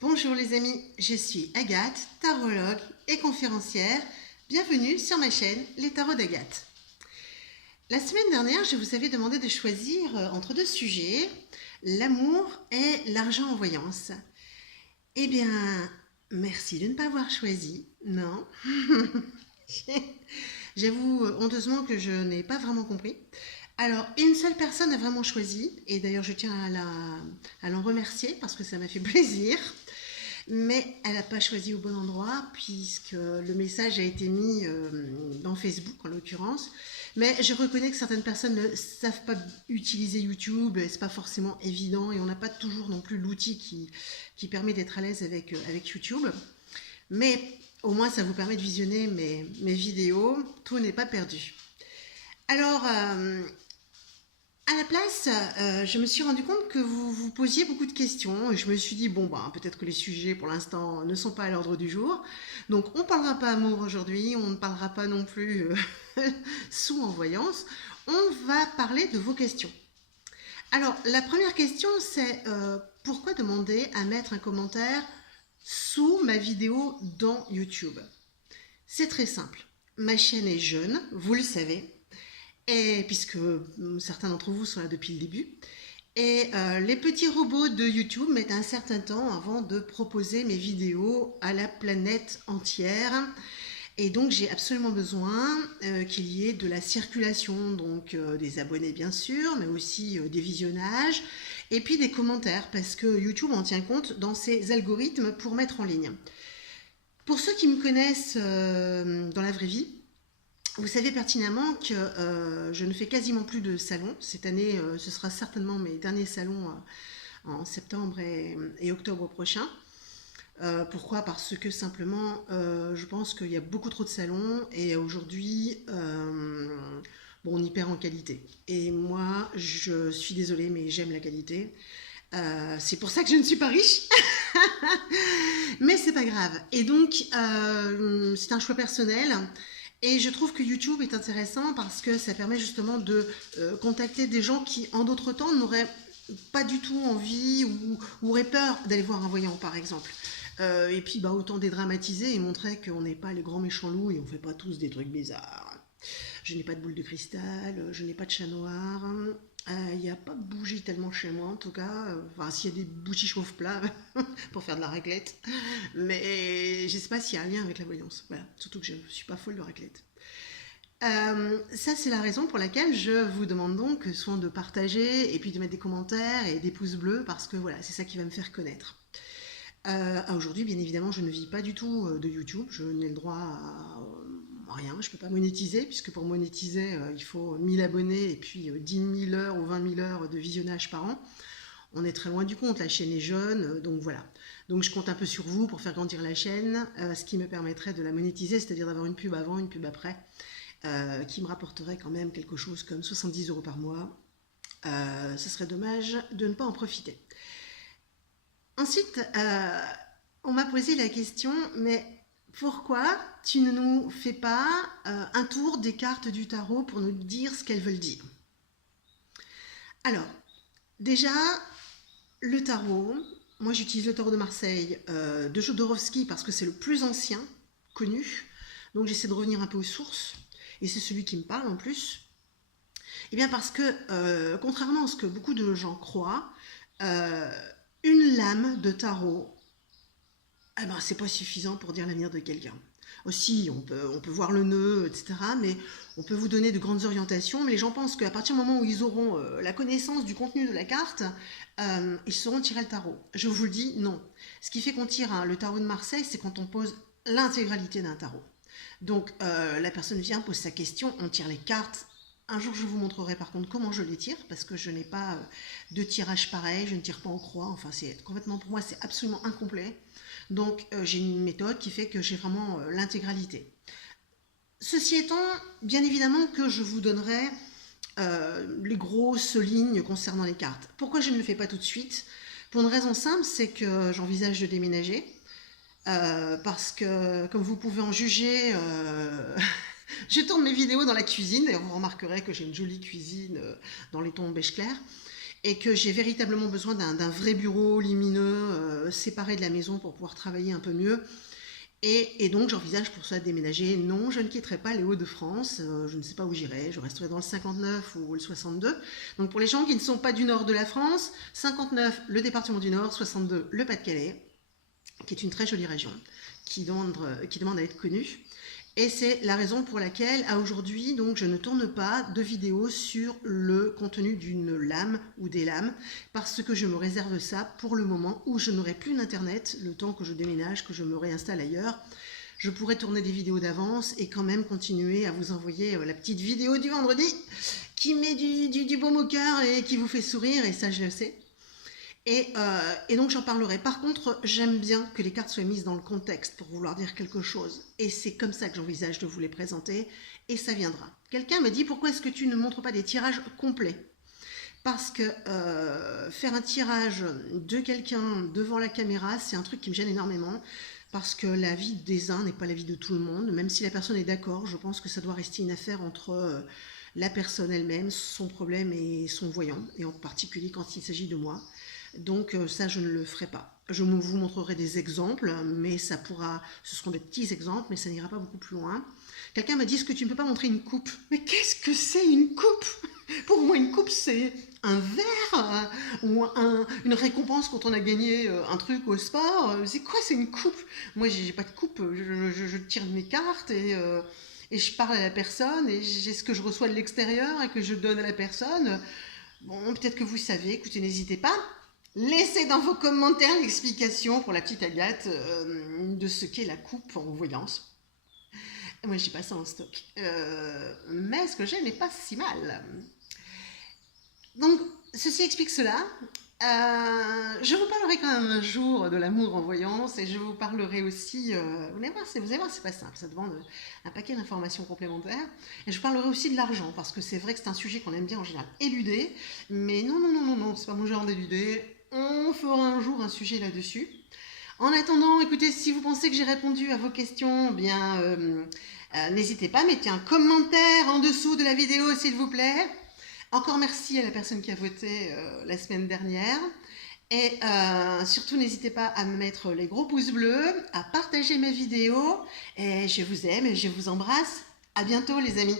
Bonjour les amis, je suis Agathe, tarologue et conférencière. Bienvenue sur ma chaîne Les Tarots d'Agathe. La semaine dernière, je vous avais demandé de choisir entre deux sujets, l'amour et l'argent en voyance. Eh bien, merci de ne pas avoir choisi, non. J'avoue honteusement que je n'ai pas vraiment compris. Alors, une seule personne a vraiment choisi, et d'ailleurs je tiens à l'en remercier parce que ça m'a fait plaisir. Mais elle n'a pas choisi au bon endroit puisque le message a été mis dans Facebook en l'occurrence. Mais je reconnais que certaines personnes ne savent pas utiliser YouTube, c'est pas forcément évident et on n'a pas toujours non plus l'outil qui permet d'être à l'aise avec YouTube. Mais au moins ça vous permet de visionner mes vidéos, tout n'est pas perdu. Alors, à la place, je me suis rendu compte que vous vous posiez beaucoup de questions et je me suis dit, bon, bah, peut-être que les sujets pour l'instant ne sont pas à l'ordre du jour. Donc, on ne parlera pas amour aujourd'hui, on ne parlera pas non plus sous en voyance. On va parler de vos questions. Alors, la première question, c'est pourquoi demander à mettre un commentaire sous ma vidéo dans YouTube? C'est très simple. Ma chaîne est jeune, vous le savez. Et puisque certains d'entre vous sont là depuis le début. Et les petits robots de YouTube mettent un certain temps avant de proposer mes vidéos à la planète entière. Et donc j'ai absolument besoin qu'il y ait de la circulation, donc des abonnés bien sûr, mais aussi des visionnages, et puis des commentaires, parce que YouTube en tient compte dans ses algorithmes pour mettre en ligne. Pour ceux qui me connaissent dans la vraie vie, vous savez pertinemment que je ne fais quasiment plus de salons. Cette année, ce sera certainement mes derniers salons en septembre et octobre prochain. Pourquoi? Parce que simplement, je pense qu'il y a beaucoup trop de salons et aujourd'hui, bon, on y perd en qualité. Et moi, je suis désolée, mais j'aime la qualité. C'est pour ça que je ne suis pas riche. Mais c'est pas grave. Et donc, c'est un choix personnel. Et je trouve que YouTube est intéressant parce que ça permet justement de contacter des gens qui, en d'autres temps, n'auraient pas du tout envie ou auraient peur d'aller voir un voyant, par exemple. Et puis, bah, autant dédramatiser et montrer qu'on n'est pas les grands méchants loups et on ne fait pas tous des trucs bizarres. Je n'ai pas de boule de cristal, je n'ai pas de chat noir. Il n'y a pas de bougie tellement chez moi en tout cas. Enfin, s'il y a des bougies chauffe-plat pour faire de la raclette. Mais je ne sais pas s'il y a un lien avec la voyance. Voilà. Surtout que je ne suis pas folle de raclette. Ça, c'est la raison pour laquelle je vous demande donc soit de partager et puis de mettre des commentaires et des pouces bleus parce que voilà, c'est ça qui va me faire connaître. Aujourd'hui, bien évidemment, je ne vis pas du tout de YouTube. Je n'ai le droit à rien. Je ne peux pas monétiser, puisque pour monétiser, il faut 1000 abonnés et puis 10 000 heures ou 20 000 heures de visionnage par an. On est très loin du compte. La chaîne est jeune, donc voilà. Donc je compte un peu sur vous pour faire grandir la chaîne, ce qui me permettrait de la monétiser, c'est-à-dire d'avoir une pub avant, une pub après, qui me rapporterait quand même quelque chose comme 70 € par mois. Ce serait dommage de ne pas en profiter. Ensuite, on m'a posé la question, mais pourquoi tu ne nous fais pas un tour des cartes du tarot pour nous dire ce qu'elles veulent dire? Alors, déjà, le tarot, moi j'utilise le tarot de Marseille de Jodorowsky parce que c'est le plus ancien connu, donc j'essaie de revenir un peu aux sources, et c'est celui qui me parle en plus. Eh bien parce que, contrairement à ce que beaucoup de gens croient, une lame de tarot, eh ben, c'est pas suffisant pour dire l'avenir de quelqu'un. Aussi, on peut voir le nœud, etc. Mais on peut vous donner de grandes orientations. Mais les gens pensent qu'à partir du moment où ils auront la connaissance du contenu de la carte, ils sauront tirer le tarot. Je vous le dis, non. Ce qui fait qu'on tire le tarot de Marseille, c'est quand on pose l'intégralité d'un tarot. Donc, la personne vient, pose sa question, on tire les cartes. Un jour, je vous montrerai par contre comment je les tire, parce que je n'ai pas de tirage pareil, je ne tire pas en croix. Enfin, c'est complètement, pour moi, c'est absolument incomplet. Donc j'ai une méthode qui fait que j'ai vraiment l'intégralité. Ceci étant, bien évidemment que je vous donnerai les grosses lignes concernant les cartes. Pourquoi je ne le fais pas tout de suite? Pour une raison simple, c'est que j'envisage de déménager. Parce que, comme vous pouvez en juger, je tourne mes vidéos dans la cuisine. D'ailleurs, vous remarquerez que j'ai une jolie cuisine dans les tons beige clair. et que j'ai véritablement besoin d'un vrai bureau lumineux, séparé de la maison pour pouvoir travailler un peu mieux. Et donc j'envisage pour ça de déménager. Non, je ne quitterai pas les Hauts-de-France, je ne sais pas où j'irai, je resterai dans le 59 ou le 62. Donc pour les gens qui ne sont pas du nord de la France, 59 le département du Nord, 62 le Pas-de-Calais, qui est une très jolie région, qui demande à être connue. Et c'est la raison pour laquelle, à aujourd'hui, donc, je ne tourne pas de vidéos sur le contenu d'une lame ou des lames, parce que je me réserve ça pour le moment où je n'aurai plus d'internet, le temps que je déménage, que je me réinstalle ailleurs. Je pourrais tourner des vidéos d'avance et quand même continuer à vous envoyer la petite vidéo du vendredi qui met du baume au cœur et qui vous fait sourire, et ça je le sais. Et donc j'en parlerai. Par contre, j'aime bien que les cartes soient mises dans le contexte pour vouloir dire quelque chose. Et c'est comme ça que j'envisage de vous les présenter. Et ça viendra. Quelqu'un me dit, pourquoi est-ce que tu ne montres pas des tirages complets? Parce que faire un tirage de quelqu'un devant la caméra, c'est un truc qui me gêne énormément. Parce que la vie des uns n'est pas la vie de tout le monde. Même si la personne est d'accord, je pense que ça doit rester une affaire entre la personne elle-même, son problème et son voyant. Et en particulier quand il s'agit de moi. Donc ça, je ne le ferai pas. Je vous montrerai des exemples, mais ce seront des petits exemples, mais ça n'ira pas beaucoup plus loin. Quelqu'un m'a dit, est-ce que tu ne peux pas montrer une coupe? Mais qu'est-ce que c'est une coupe? Pour moi, une coupe, c'est un verre ou une récompense quand on a gagné un truc au sport. C'est quoi, c'est une coupe? Moi, j'ai pas de coupe. Je tire mes cartes et je parle à la personne et j'ai ce que je reçois de l'extérieur et que je donne à la personne. Bon, peut-être que vous savez, écoutez, n'hésitez pas. Laissez dans vos commentaires l'explication pour la petite Agathe de ce qu'est la coupe en voyance. Moi, j'ai pas ça en stock. Mais ce que j'ai n'est pas si mal. Donc, ceci explique cela. Je vous parlerai quand même un jour de l'amour en voyance et je vous parlerai aussi, vous allez voir, c'est pas simple, ça demande un paquet d'informations complémentaires. Et je parlerai aussi de l'argent parce que c'est vrai que c'est un sujet qu'on aime bien en général éluder, mais non, c'est pas mon genre d'éluder. On fera un jour un sujet là-dessus. En attendant, écoutez, si vous pensez que j'ai répondu à vos questions, bien, n'hésitez pas, mettez un commentaire en dessous de la vidéo s'il vous plaît. Encore merci à la personne qui a voté la semaine dernière. Et surtout, n'hésitez pas à me mettre les gros pouces bleus, à partager mes vidéos. Et je vous aime et je vous embrasse. À bientôt les amis.